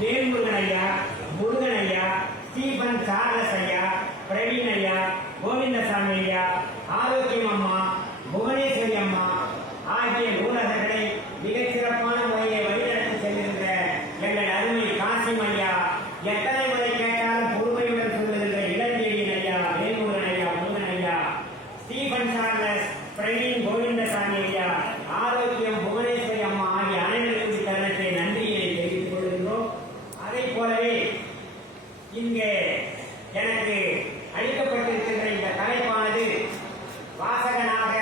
வேல்முருகன் ஐயா, முருகன் ஐயா, Stephen Charles ஐயா, பிரவீன் ஐயா, கோவிந்தசாமி ஐயா, ஆரோக்கியம் அம்மா, புவனேஸ்வரி அம்மா ஆகிய நூலகர்களை மிகச்சிறப்பான முறையை வழிநடத்தி செல்கின்ற எங்கள் அருமை காசிம் ஐயா, எத்தனை முறை கேட்டாலும் பொறுமையுடன் சொல்லுகின்ற இளஞ்செழியன் ஐயா, வேல்முருகன் ஐயா, முருகன் ஐயா, ஸ்டீபன் சார்லஸ், பிரவீன், கோவிந்தசாமி ஐயா, ஆரோக்கியம், புவனேஸ்வரி அம்மா ஆகிய அனைவருக்கும் தருணத்தை நன்றியை தெரிவித்துக் கொள்கின்றோம். அதை போலவே இங்கே எனக்கு அளிக்கப்பட்டிருக்கின்ற இந்த தலைப்பானது வாசகனாக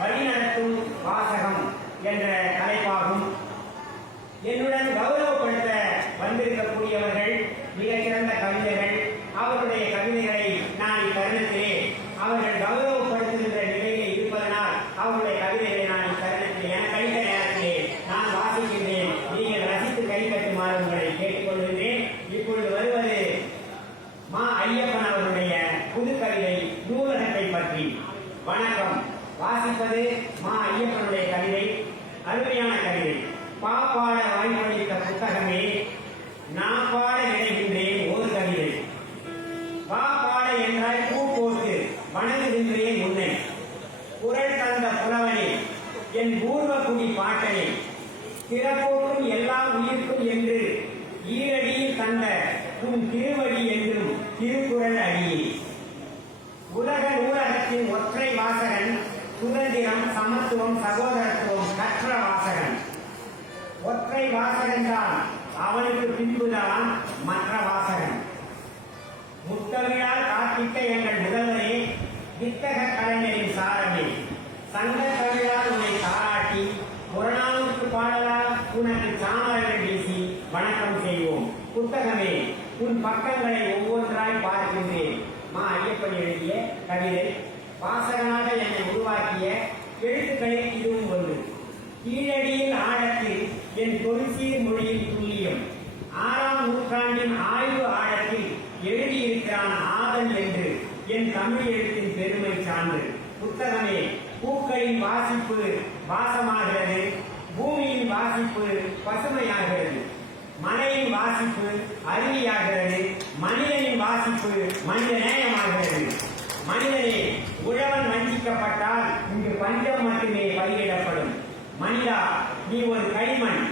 வழிநடத்தும் வாசகம் என்ற தலைப்பாகும். என்னுடன் கௌரவப்படுத்த வந்திருக்கக்கூடியவர்கள் மிகச்சிறந்த கவிஞர்கள். அவருடைய கவிதைகளை நான் இத்தருணத்திலே அவர்கள் கௌரவப்படுத்துகின்ற நிலையில் இருப்பதனால் அவருடைய கவிதைகளை நான் இத்தருணத்திலே என கழித்த நேரத்திலே நான் வாசிக்கின்றேன். நீங்கள் ரசித்து கை கட்டுமாறு உங்களை கேட்டுக்கொள்கின்றேன். இப்பொழுது வருவது மா ஐயப்பன் அவருடைய புது கவிதை நூலகத்தை பற்றி. வணக்கம். வாசிப்பது மா ஐயப்பனுடைய கவிதை. அருமையான கவிதை. பாட வாய்ப்பளித்த புத்தகமே, நான் பாட நினைக்கின்றேன் ஒரு கவிதை. பாட என்றால் பூ போட்டு வணங்குகின்றேன் உன்னை. குரல் தந்த புலவனே, என் பூர்வகுடி பாட்டனே, பிறப்போக்கும் எல்லா உயிர்க்கும் என்று ஈரடியில் தந்த உன் திருவடி என்றும் திருக்குறள் அடியே. உலக நூலகத்தின் ஒற்றை வாசகன், சுதந்திரம், சமத்துவம், சகோதரத்துவம் கற்ற வாசகன். ஒற்றை வாசகன் தான், அவனுக்கு பின்புதான் மற்ற வாசகன். முத்தமிழால் காட்டிட்ட எங்கள் முதல்வரே, வித்தக கலைஞரின் சாரமே, சங்க தமிழால் உன்னை பாராட்டி புறநானூற்று பாடலால் உனக்கு சாமரங்கள் வீசி வணக்கம் செய்வோம். புத்தகமே, உன் பக்கங்களை ஒவ்வொன்றாய் பார்க்கின்றேன். மா ஐயப்பன் எழுதிய கவிதை. வாசகனாக என்னை உருவாக்கிய எழுத்துக்களில் இதுவும் ஒன்று. கீழடியில் ஆழத்தில் என் தொல்சீர் மொழியின் துல்லியம். 6ஆம் நூற்றாண்டின் ஆய்வு ஆழத்தில் எழுதியிருக்கிறான் ஆதன் என்று என் தமிழ் எழுத்தின் பெருமை சான்று. புத்தகமே, பூக்களின் வாசிப்பு வாசமாகிறது, பூமியின் வாசிப்பு பசுமையாகிறது, மலையின் வாசிப்பு அருவியாகிறது, மனிதனின் வாசிப்பு மனித நேயமாகிறது. மனிதனே, உழவன் வஞ்சிக்கப்பட்டால் இங்கு பஞ்சம் மட்டுமே பயிரிடப்படும். மனிதா, நீ ஒரு களிமண்,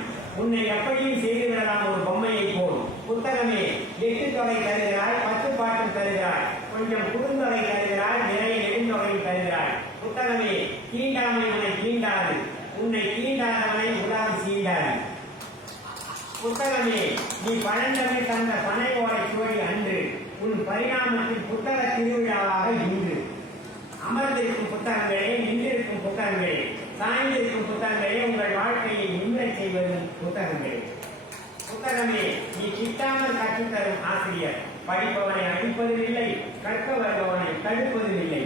உன்னை எப்படியும் செய்துவிடலாம் ஒரு பொம்மையை போல். புத்தகமே, 8 தொகை தருகிறாய், 10 பாட்டும் தருகிறாய், கொஞ்சம் குறுந்தொகை தருகிறாய், நிறைய நெடுந்தொகையும் தருகிறாய். புத்தகமே, தீண்டாமை உன்னை தீண்டாது, உன்னை தீண்டாதவனை உலாது சீண்டாது. புத்தகமே, நீ பழந்தமிழ் தந்த பனை ஓலை சுவடி அன்று, உன் பரிணாமத்தின் புத்தக திருவிழாவாக இன்று. அமர்ந்திருக்கும் புத்தகங்களே, நின்றிருக்கும் புத்தகங்களே, சாய்ந்திருக்கும் புத்தகங்களே, உங்கள் வாழ்க்கையை நிம்மதி செய்வதும் புத்தகங்களே. புத்தகமே, நீ கிட்டாமல் கற்றுத்தரும் ஆசிரியர். படிப்பவனை அடிப்பதும் இல்லை, கற்க வருபவனை தடுப்பதும் இல்லை.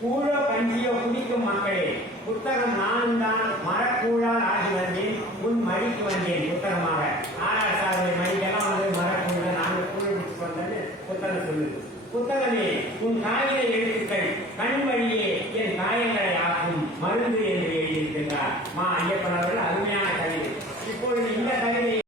கூழோ கஞ்சியோ குடிக்கும் மக்களே, புத்தகம் நானும் தான் மரக்கூழால் ஆகி வந்தேன், உன் மடிக்கு வந்தேன் புத்தகமாக. ஆராய்ச்சாளர்கள் மடிக்கெல்லாம் வந்து மரக்கூழ நாங்கள் கூழ் குடிச்சு வந்தது புத்தகம் சொல்லுது. புத்தகமே, உன் காகித எழுத்துக்கள் கண் வழியே என் காயங்களை ஆக்கும் மருந்து என்று எழுதியிருக்கின்றார் மா ஐயப்பன் அவர்கள். அருமையான கவிதை. இப்பொழுது இந்த கவிதையை